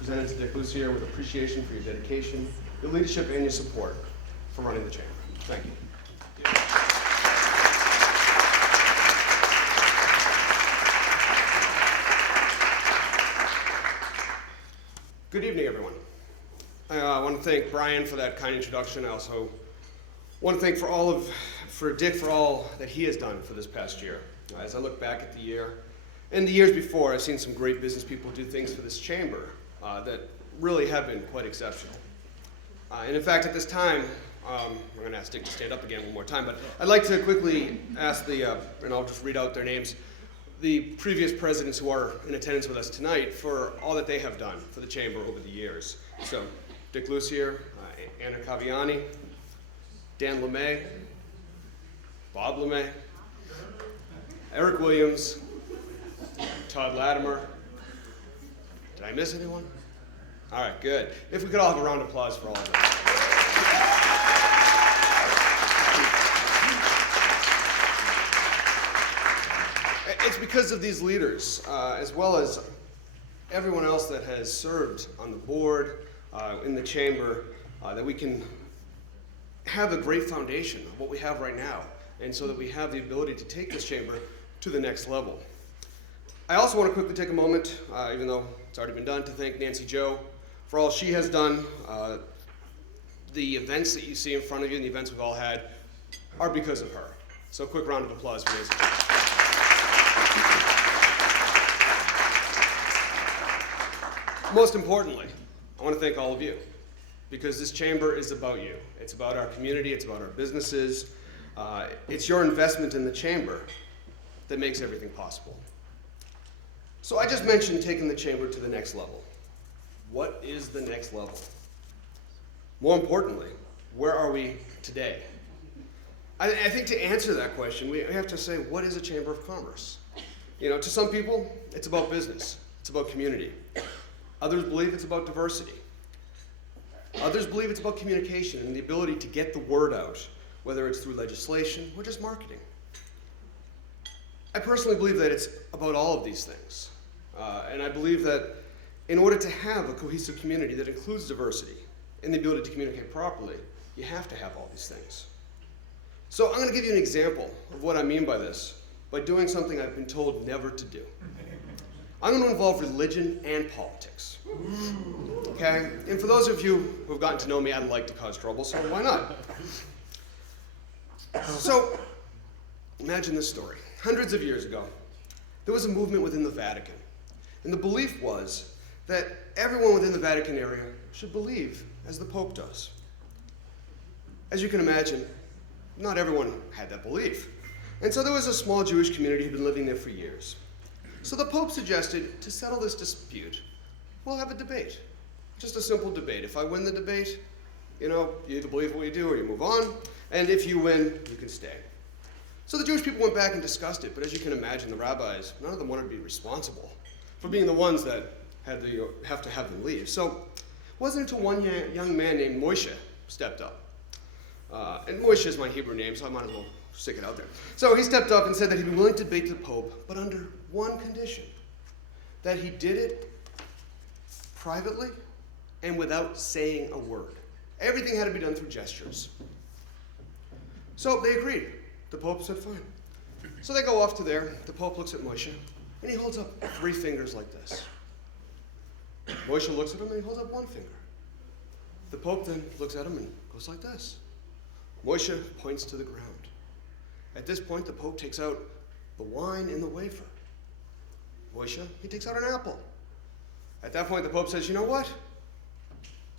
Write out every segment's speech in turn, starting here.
presented to Dick Lucier with appreciation for your dedication, your leadership, and your support for running the chamber. Thank you. Good evening, everyone. I want to thank Brian for that kind introduction. I also want to thank Dick for all that he has done for this past year. As I look back at the year and the years before, I've seen some great business people do things for this chamber that really have been quite exceptional. And in fact, at this time, I'm going to ask Dick to stand up again one more time, but I'd like to quickly ask and I'll just read out their names, the previous presidents who are in attendance with us tonight for all that they have done for the chamber over the years. So, Dick Lucier, Anna Caviani, Dan LeMay, Bob LeMay, Eric Williams, Todd Latimer. Did I miss anyone? All right, good. If we could all have a round of applause for all of them. It's because of these leaders, as well as everyone else that has served on the board, in the chamber, that we can have a great foundation of what we have right now, and so that we have the ability to take this chamber to the next level. I also want to quickly take a moment, even though it's already been done, to thank Nancy Jo for all she has done. The events that you see in front of you and the events we've all had are because of her. So a quick round of applause for Nancy Jo. Most importantly, I want to thank all of you, because this chamber is about you. It's about our community, it's about our businesses. It's your investment in the chamber that makes everything possible. So I just mentioned taking the chamber to the next level. What is the next level? More importantly, where are we today? I think to answer that question, we have to say, what is a chamber of commerce? To some people, it's about business. It's about community. Others believe it's about diversity. Others believe it's about communication and the ability to get the word out, whether it's through legislation or just marketing. I personally believe that it's about all of these things. And I believe that in order to have a cohesive community that includes diversity and the ability to communicate properly, you have to have all these things. So I'm going to give you an example of what I mean by this by doing something I've been told never to do. I'm going to involve religion and politics. Okay? And for those of you who have gotten to know me, I like to cause trouble, so why not? So, imagine this story. Hundreds of years ago, there was a movement within the Vatican. And the belief was that everyone within the Vatican area should believe as the Pope does. As you can imagine, not everyone had that belief. And so there was a small Jewish community who'd been living there for years. So the Pope suggested, to settle this dispute, we'll have a debate. Just a simple debate. If I win the debate, you either believe what we do or you move on. And if you win, you can stay. So the Jewish people went back and discussed it. But as you can imagine, the rabbis, none of them wanted to be responsible for being the ones that have to have them leave. So it wasn't until one young man named Moshe stepped up. And Moshe is my Hebrew name, so I might as well stick it out there. So he stepped up and said that he'd be willing to debate the Pope, but under one condition, that he did it privately and without saying a word. Everything had to be done through gestures. So they agreed. The Pope said, fine. So they go off to there. The Pope looks at Moshe, and he holds up 3 fingers like this. Moshe looks at him, and he holds up 1 finger. The Pope then looks at him and goes like this. Moshe points to the ground. At this point, the Pope takes out the wine and the wafer. Moshe, he takes out an apple. At that point, the Pope says, you know what?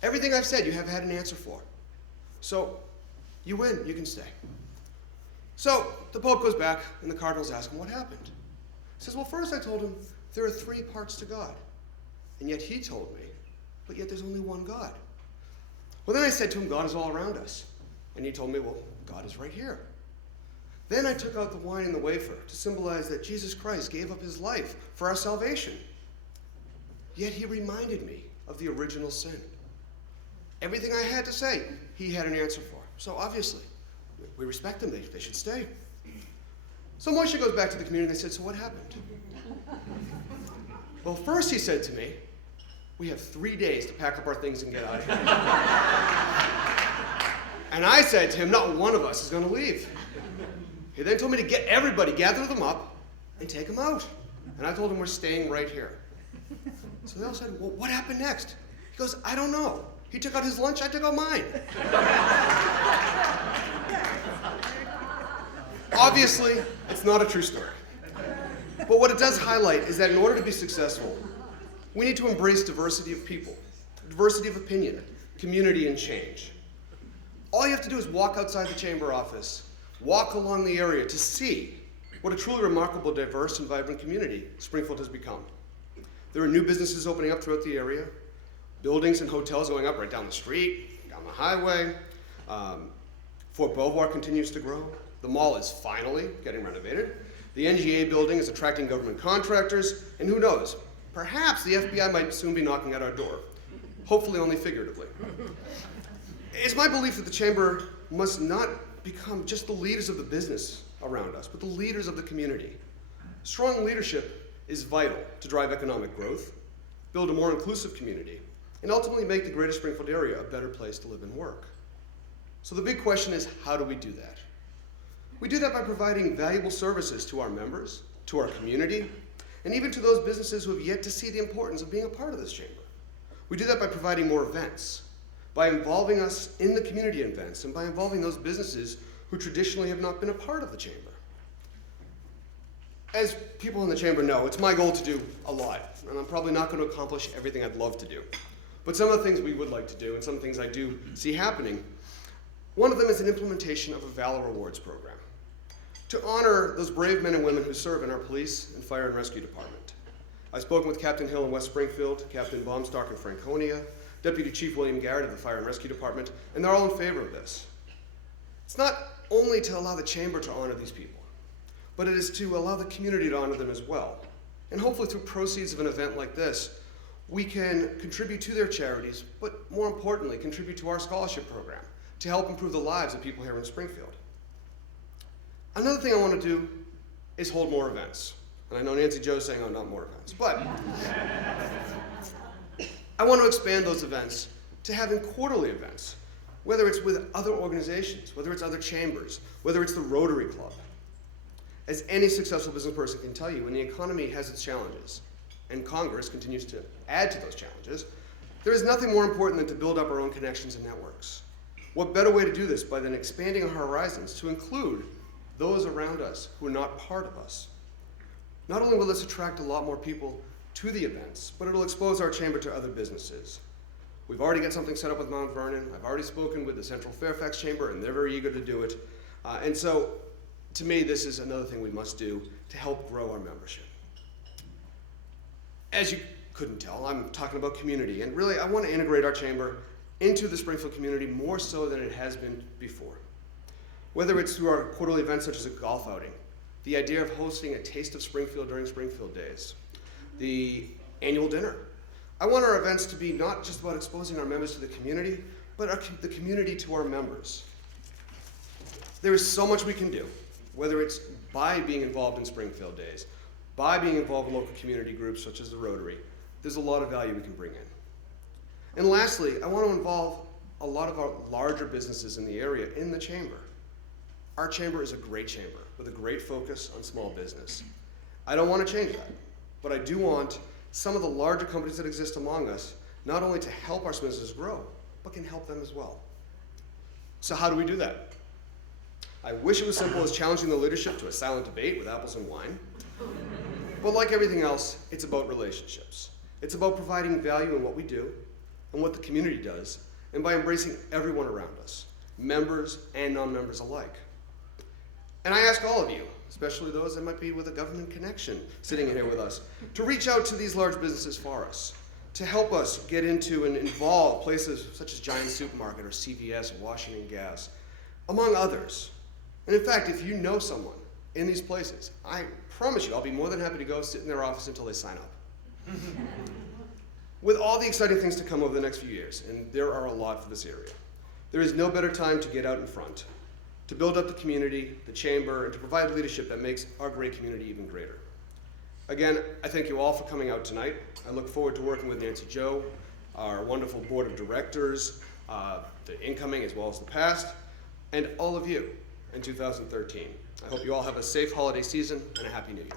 Everything I've said, you have had an answer for. So, you win, you can stay. So, the Pope goes back, and the cardinals ask him what happened. He says, well, first I told him there are 3 parts to God. And yet he told me, but yet there's only one God. Well, then I said to him, God is all around us. And he told me, well, God is right here. Then I took out the wine and the wafer to symbolize that Jesus Christ gave up his life for our salvation. Yet he reminded me of the original sin. Everything I had to say, he had an answer for. So obviously, we respect them. They should stay. So Moshe goes back to the community and they said, so what happened? Well, first he said to me, we have 3 days to pack up our things and get out of here. And I said to him, not one of us is going to leave. He then told me to get everybody, gather them up, and take them out. And I told him we're staying right here. So they all said, well, what happened next? He goes, I don't know. He took out his lunch, I took out mine. Obviously, it's not a true story. But what it does highlight is that in order to be successful, we need to embrace diversity of people, diversity of opinion, community, and change. All you have to do is walk outside the chamber office, walk along the area to see what a truly remarkable, diverse, and vibrant community Springfield has become. There are new businesses opening up throughout the area, buildings and hotels going up right down the street, down the highway. Fort Belvoir continues to grow. The mall is finally getting renovated. The NGA building is attracting government contractors, and who knows, perhaps the FBI might soon be knocking at our door, hopefully only figuratively. It's my belief that the chamber must not become just the leaders of the business around us, but the leaders of the community. Strong leadership is vital to drive economic growth, build a more inclusive community, and ultimately make the greater Springfield area a better place to live and work. So the big question is, how do we do that? We do that by providing valuable services to our members, to our community, and even to those businesses who have yet to see the importance of being a part of this chamber. We do that by providing more events, by involving us in the community events, and by involving those businesses who traditionally have not been a part of the chamber. As people in the chamber know, it's my goal to do a lot, and I'm probably not going to accomplish everything I'd love to do. But some of the things we would like to do, and some things I do see happening, one of them is an implementation of a Valor Awards program to honor those brave men and women who serve in our police and fire and rescue department. I've spoken with Captain Hill in West Springfield, Captain Baumstark in Franconia, Deputy Chief William Garrett of the Fire and Rescue Department, and they're all in favor of this. It's not only to allow the chamber to honor these people, but it is to allow the community to honor them as well. And hopefully through proceeds of an event like this, we can contribute to their charities, but more importantly, contribute to our scholarship program to help improve the lives of people here in Springfield. Another thing I want to do is hold more events. And I know Nancy Jo's saying, oh, not more events, but I want to expand those events to having quarterly events, whether it's with other organizations, whether it's other chambers, whether it's the Rotary Club. As any successful business person can tell you, when the economy has its challenges, and Congress continues to add to those challenges, there is nothing more important than to build up our own connections and networks. What better way to do this by than expanding our horizons to include those around us who are not part of us? Not only will this attract a lot more people to the events, but it'll expose our chamber to other businesses. We've already got something set up with Mount Vernon. I've already spoken with the Central Fairfax Chamber, and they're very eager to do it. And so, to me, this is another thing we must do to help grow our membership. As you couldn't tell, I'm talking about community, and really I want to integrate our chamber into the Springfield community more so than it has been before. Whether it's through our quarterly events such as a golf outing, the idea of hosting a Taste of Springfield during Springfield Days, the annual dinner. I want our events to be not just about exposing our members to the community, but the community to our members. There is so much we can do, whether it's by being involved in Springfield Days, by being involved in local community groups such as the Rotary. There's a lot of value we can bring in. And lastly, I want to involve a lot of our larger businesses in the area in the chamber. Our chamber is a great chamber with a great focus on small business. I don't want to change that, but I do want some of the larger companies that exist among us not only to help our businesses grow, but can help them as well. So how do we do that? I wish it was simple as challenging the leadership to a silent debate with apples and wine. But like everything else, it's about relationships. It's about providing value in what we do and what the community does, and by embracing everyone around us, members and non-members alike. And I ask all of you, especially those that might be with a government connection sitting in here with us, to reach out to these large businesses for us, to help us get into and involve places such as Giant Supermarket or CVS or Washington Gas, among others. And in fact, if you know someone in these places, I promise you I'll be more than happy to go sit in their office until they sign up. With all the exciting things to come over the next few years, and there are a lot for this area, there is no better time to get out in front, to build up the community, the chamber, and to provide leadership that makes our great community even greater. Again, I thank you all for coming out tonight. I look forward to working with Nancy Jo, our wonderful board of directors, the incoming as well as the past, and all of you in 2013. I hope you all have a safe holiday season and a happy new year.